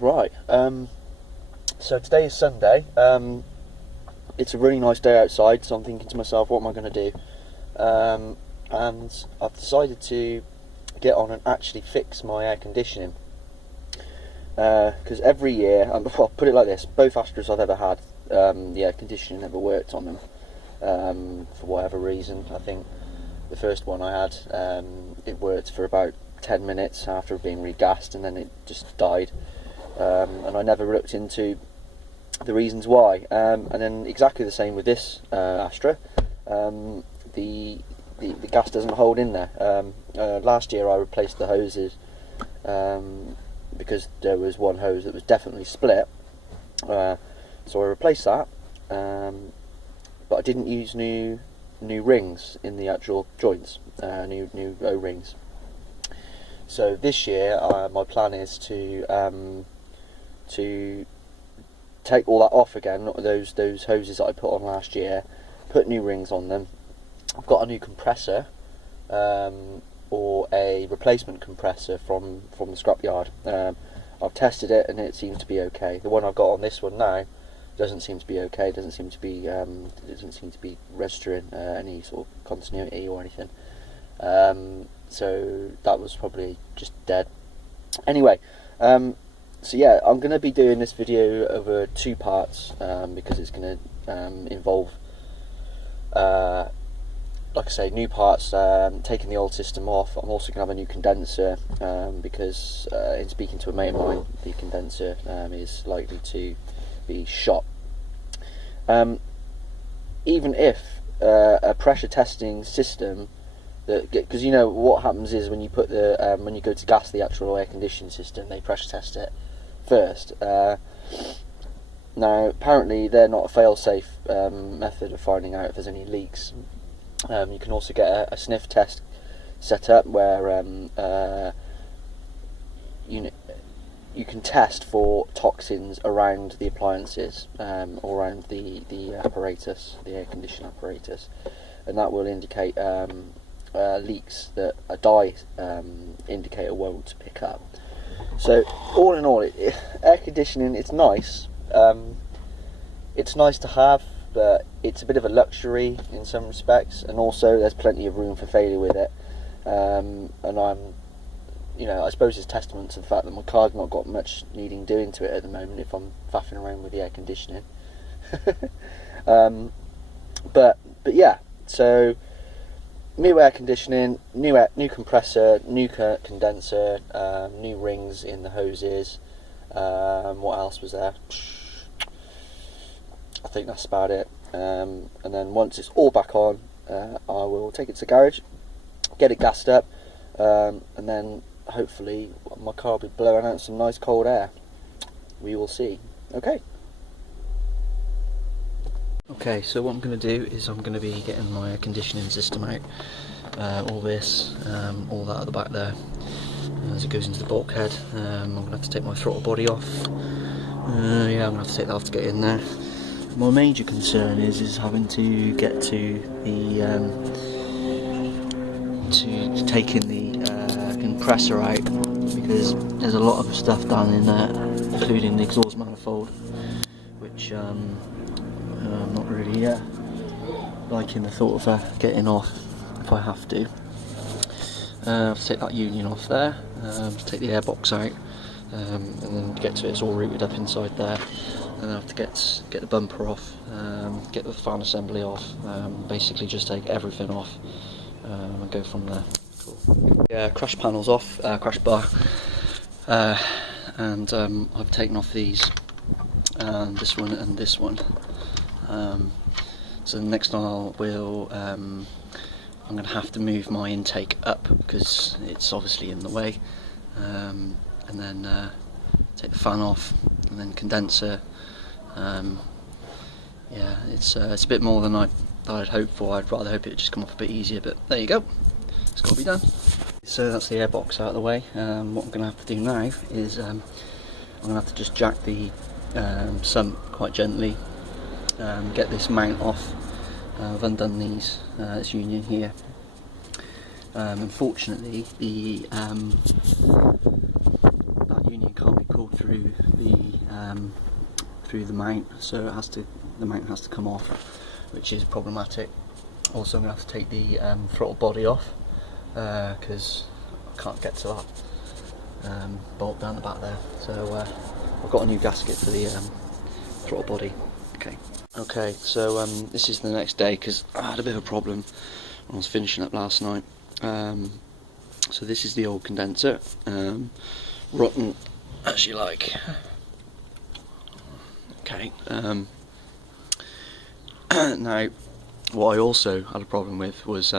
Right, so today is Sunday. It's a really nice day outside, so I'm thinking to myself, what am I going to do? And I've decided to get on and actually fix my air conditioning. Because every year, well, put it like this, both Astras I've ever had, the air conditioning never worked on them. For whatever reason. I think the first one I had, it worked for about 10 minutes after being regassed, and then it just died. And I never looked into the reasons why. And then exactly the same with this Astra. The gas doesn't hold in there. Last year I replaced the hoses because there was one hose that was definitely split. So I replaced that, but I didn't use new rings in the actual joints, new O-rings. So this year my plan is to take all that off again, those hoses that I put on last year, put new rings on them. I've got a new compressor, or a replacement compressor from the scrapyard. I've tested it and it seems to be okay. The one I've got on this one now doesn't seem to be okay. Doesn't seem to be registering any sort of continuity or anything. So that was probably just dead. Anyway, so yeah, I'm going to be doing this video over two parts because it's going to involve, like I say, new parts, taking the old system off. I'm also going to have a new condenser because in speaking to a mate of mine, the condenser is likely to be shot. Even if a pressure testing system, because you know what happens is when you put the when you go to gas the actual air conditioning system, they pressure test it first. Now apparently they're not a fail-safe method of finding out if there's any leaks. You can also get a sniff test set up where you can test for toxins around the appliances or around the apparatus, the air conditioning apparatus, and that will indicate leaks that a dye indicator won't pick up. So all in all, air conditioning, it's nice. It's nice to have, but it's a bit of a luxury in some respects, and also there's plenty of room for failure with it. And I suppose it's testament to the fact that my car's not got much needing doing to it at the moment if I'm faffing around with the air conditioning. But yeah, so new air conditioning, new compressor, new condenser, new rings in the hoses. What else was there? I think that's about it. And then once it's all back on, I will take it to the garage, get it gassed up, and then hopefully my car will be blowing out some nice cold air. We will see. Okay, so what I'm going to do is I'm going to be getting my air conditioning system out. All this, all that at the back there, as it goes into the bulkhead. I'm going to have to take my throttle body off. Yeah, I'm going to have to take that off to get in there. My major concern is having to get to the to taking the compressor out, because there's a lot of stuff down in there, including the exhaust manifold, which I'm not really liking the thought of getting off if I have to. I'll take that union off there, take the airbox out, and then get to it. It's all routed up inside there. And I have to get the bumper off, get the fan assembly off, basically just take everything off and go from there. Cool. Yeah, crash panels off, crash bar, and I've taken off these, this one and this one. So the next one I'm going to have to move my intake up because it's obviously in the way, and then take the fan off, and then condenser. Yeah, it's a bit more than I'd hoped for. I'd rather hope it would just come off a bit easier, but there you go, it's got to be done. So that's the airbox out of the way. What I'm going to have to do now is I'm going to have to just jack the sump quite gently, get this mount off. I've undone this union here. Unfortunately, that union can't be caught pulled through the mount, so the mount has to come off, which is problematic. Also, I'm going to have to take the throttle body off because I can't get to that bolt down the back there. So I've got a new gasket for the throttle body. Okay, so this is the next day because I had a bit of a problem when I was finishing up last night. So this is the old condenser, rotten as you like. Okay. Now, what I also had a problem with was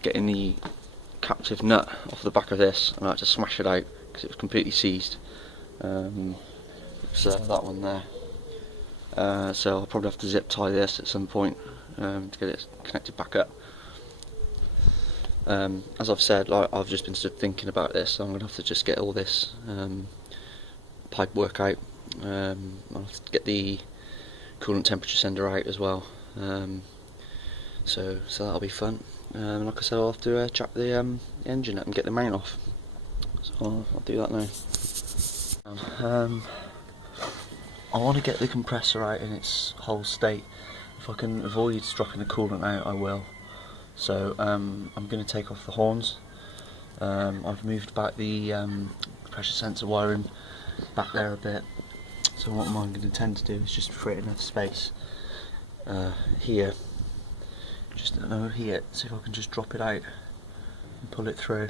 getting the captive nut off the back of this, and I had to smash it out because it was completely seized. So that one there. So I'll probably have to zip tie this at some point to get it connected back up. As I've said, I've just been thinking about this, so I'm going to have to just get all this pipe work out. I'll have to get the coolant temperature sender out as well. So that'll be fun. Like I said, I'll have to chap the engine up and get the mount off. So I'll do that now. I want to get the compressor out in its whole state. If I can avoid dropping the coolant out, I will. So I'm going to take off the horns. I've moved back the pressure sensor wiring back there a bit. So what I'm going to tend to do is just create enough space here, just here, see if I can just drop it out and pull it through.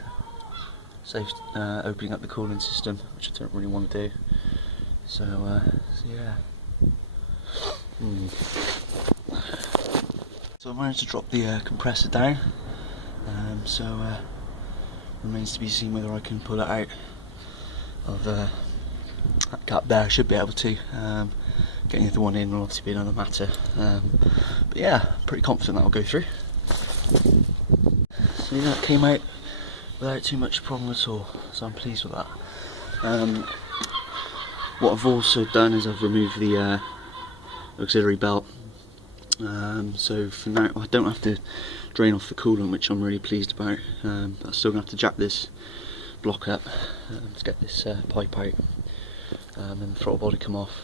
Saves opening up the cooling system, which I don't really want to do. So yeah. So I managed to drop the compressor down. Remains to be seen whether I can pull it out of that gap there. I should be able to. Getting the other one in will obviously be another matter. But yeah, pretty confident that will go through. So yeah, it came out without too much problem at all. So I'm pleased with that. What I've also done is I've removed the auxiliary belt. So for now I don't have to drain off the coolant, which I'm really pleased about. I'm still going to have to jack this block up to get this pipe out and the throttle body come off.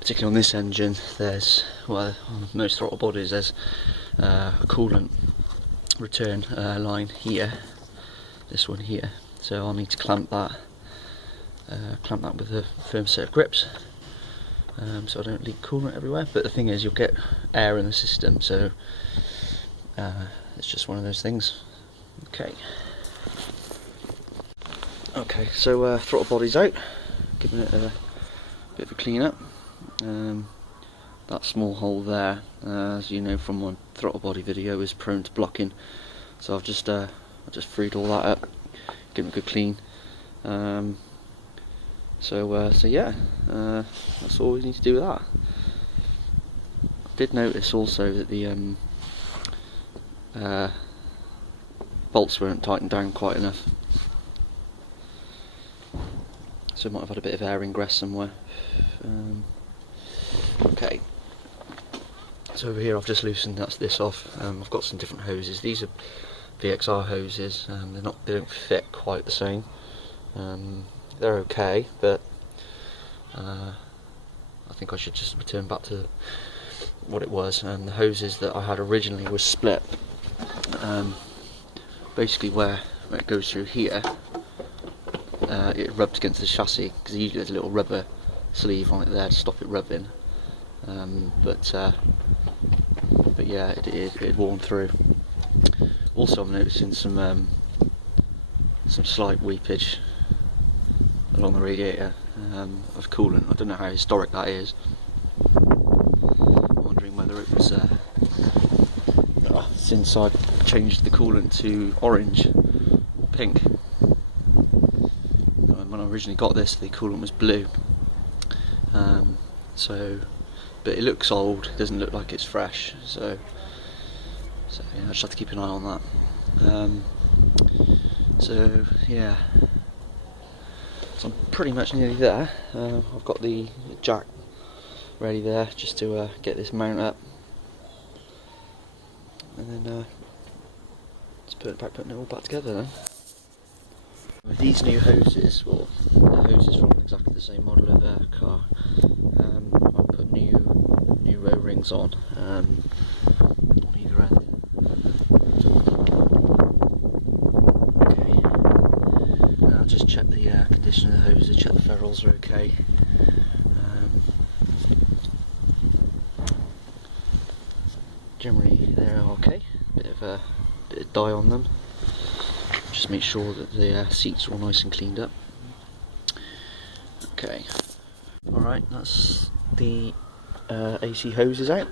Particularly on this engine, there's, well, on most throttle bodies there's a coolant return line here, this one here, so I'll need to clamp that with a firm set of grips, so I don't leak coolant everywhere. But the thing is, you'll get air in the system, so it's just one of those things. Okay, so throttle body's out, giving it a bit of a clean up. That small hole there, as you know from my throttle body video, is prone to blocking, so I've just freed all that up, given it a good clean. So yeah, that's all we need to do with that. I did notice also that the bolts weren't tightened down quite enough, so I might have had a bit of air ingress somewhere. Okay, so over here I've just loosened this off. I've got some different hoses. These are VXR hoses. They don't fit quite the same. They're okay, but I think I should just return back to what it was. And the hoses that I had originally were split. Basically, where it goes through here, it rubs against the chassis, because usually there's a little rubber sleeve on it there to stop it rubbing. But yeah, it had worn through. Also, I'm noticing some slight weepage along the radiator of coolant. I don't know how historic that is. I'm wondering whether it was since I changed the coolant to orange or pink. When I originally got this, the coolant was blue. But it looks old. It doesn't look like it's fresh. So yeah, I just have to keep an eye on that. So yeah. So I'm pretty much nearly there. I've got the jack ready there just to get this mount up, and then just putting it all back together then. With these new hoses, well, the hoses from exactly the same model of car, I'll put new row rings on either end. Okay, now I'll just check the condition of the hoses, check the ferrules are okay. Generally they're okay, bit of dye on them. Just make sure that the seats are all nice and cleaned up. Okay, alright, that's the AC hoses out.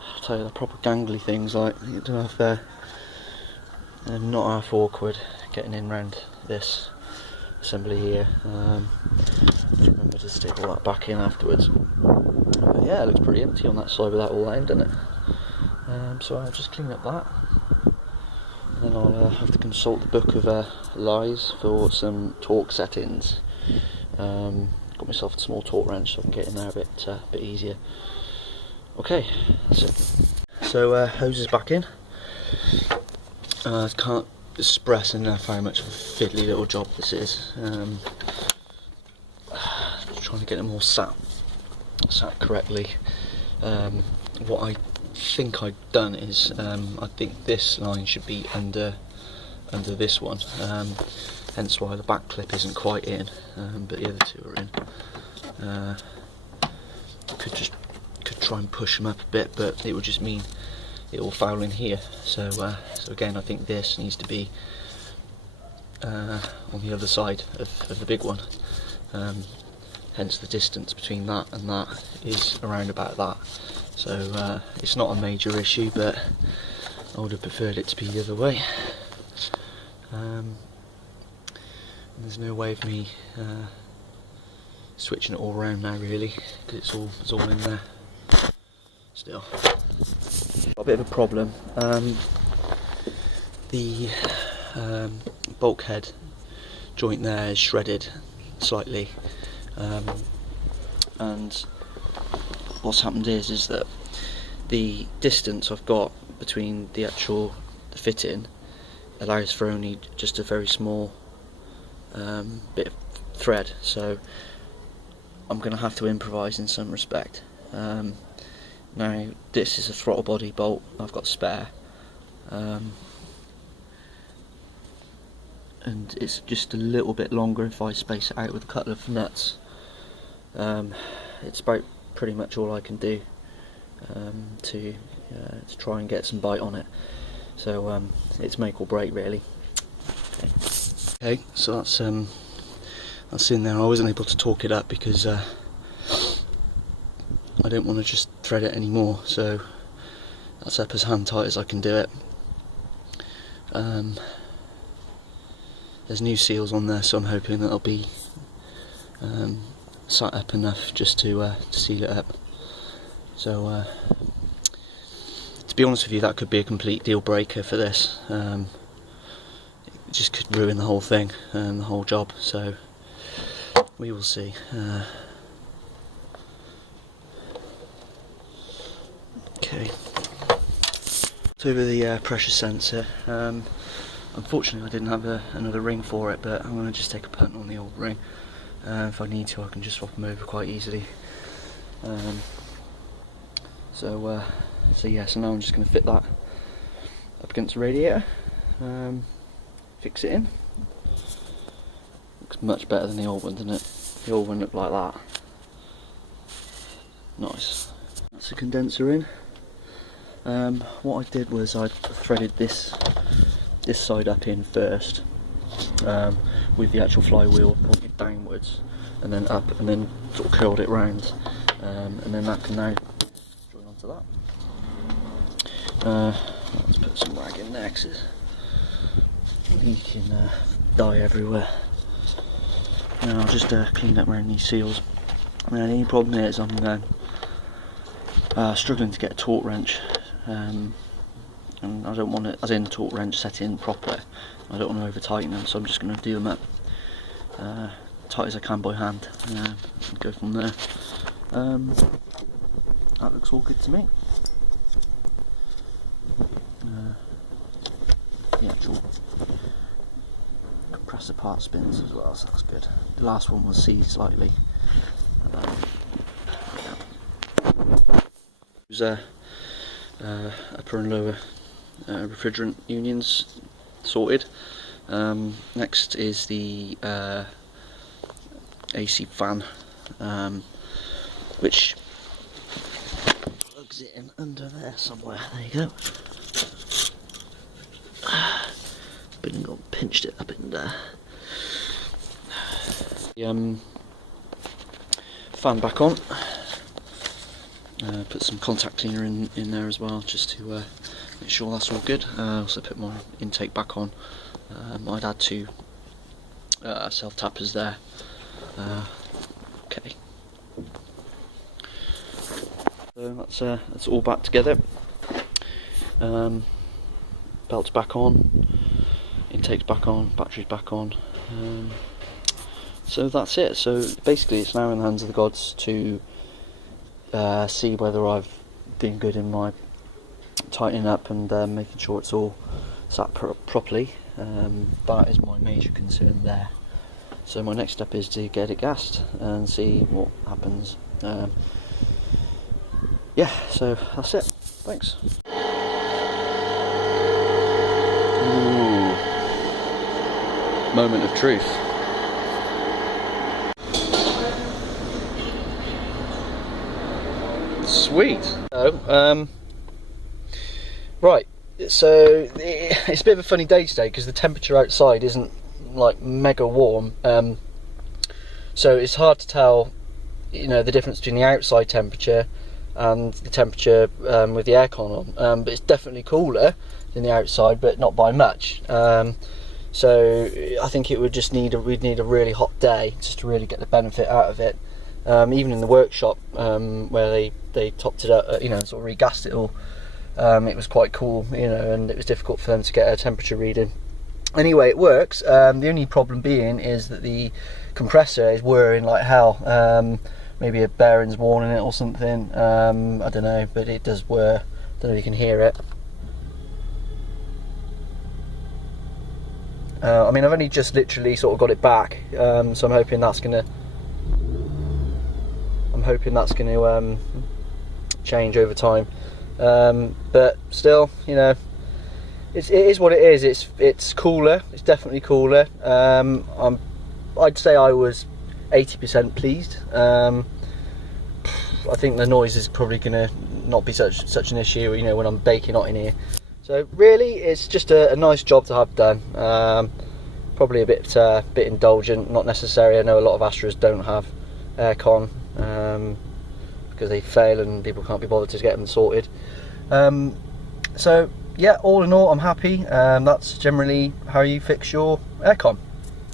I'll tell you, they're proper gangly things, like, you don't have, they're not half awkward getting in round this assembly here. Just remember to stick all that back in afterwards. But yeah, it looks pretty empty on that side without all that in, doesn't it? So I'll just clean up that. And then I'll have to consult the book of lies for some torque settings. Got myself a small torque wrench so I can get in there a bit easier. Okay, that's it. So hoses back in. I can't express enough how much of a fiddly little job this is. Trying to get them all sat correctly. What I think I've done is I think this line should be under this one, hence why the back clip isn't quite in, but the other two are in. Could try and push them up a bit, but it would just mean it will foul in here. So again, I think this needs to be on the other side of the big one. Hence the distance between that and that is around about that. So it's not a major issue, but I would have preferred it to be the other way. There's no way of me switching it all around now, really, because it's all in there still. Got a bit of a problem. The bulkhead joint there is shredded slightly, and what's happened is that the distance I've got between the fitting allows for only just a very small bit of thread, so I'm going to have to improvise in some respect. Now this is a throttle body bolt I've got spare, and it's just a little bit longer if I space it out with a couple of nuts. It's about pretty much all I can do to try and get some bite on it. So it's make or break, really. Okay, so that's in there. I wasn't able to torque it up because I don't want to just thread it anymore, so that's up as hand tight as I can do it. There's new seals on there, so I'm hoping that it'll be sat up enough just to seal it up. So to be honest with you, that could be a complete deal breaker for this. It just could ruin the whole thing and the whole job, so we will see. Okay, over the pressure sensor. Unfortunately I didn't have another ring for it, but I'm going to just take a punt on the old ring. If I need to, I can just swap them over quite easily. So now I'm just going to fit that up against the radiator, fix it in. Looks much better than the old one, doesn't it? The old one looked like that. Nice. That's the condenser in. What I did was I threaded this side up in first, with the actual flywheel pointed downwards, and then up, and then sort of curled it round, and then that can now join onto that. Let's put some rag in there because it's leaking dye everywhere. Now I'll just clean up around these seals. Now the only problem is I'm struggling to get a torque wrench, and I don't want it, as in the torque wrench set in properly. I don't want to over tighten them, so I'm just going to do them up tight as I can by hand and go from there. That looks all good to me. The actual compressor part spins as well, so that's good. The last one was C slightly. There's upper and lower refrigerant unions sorted. Next is the AC fan, which plugs it in under there somewhere. There you go. Pinched it up in there. The fan back on. Put some contact cleaner in there as well, just to make sure that's all good. Also put my intake back on. I'd add 2 self tappers there. Okay. So that's all back together. Belts back on, intake's back on, battery's back on. So that's it. So basically, it's now in the hands of the gods to see whether I've been good in my tightening up and making sure it's all sat properly. That is my major concern there. So my next step is to get it gassed and see what happens. Yeah, so that's it. Thanks. Ooh. Moment of truth. Sweet. Right, so it's a bit of a funny day today because the temperature outside isn't like mega warm, so it's hard to tell, you know, the difference between the outside temperature and the temperature with the aircon on. But it's definitely cooler than the outside, but not by much. So I think it would just we'd need a really hot day just to really get the benefit out of it. Even in the workshop where they topped it up, you know, sort of regassed it all, it was quite cool, you know, and it was difficult for them to get a temperature reading. Anyway, it works. The only problem being is that the compressor is whirring like hell. Maybe a bearing's worn in it or something. I don't know, but it does whir. Don't know if you can hear it. I mean, I've only just literally sort of got it back, so I'm hoping that's gonna change over time. But still, you know, it is what it is. It's cooler. It's definitely cooler. I'd say I was 80% pleased. I think the noise is probably gonna not be such an issue, you know, when I'm baking hot in here. So really, it's just a nice job to have done. Probably a bit indulgent, not necessary. I know a lot of Astras don't have aircon because they fail and people can't be bothered to get them sorted. So yeah, all in all, I'm happy. That's generally how you fix your aircon.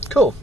Cool.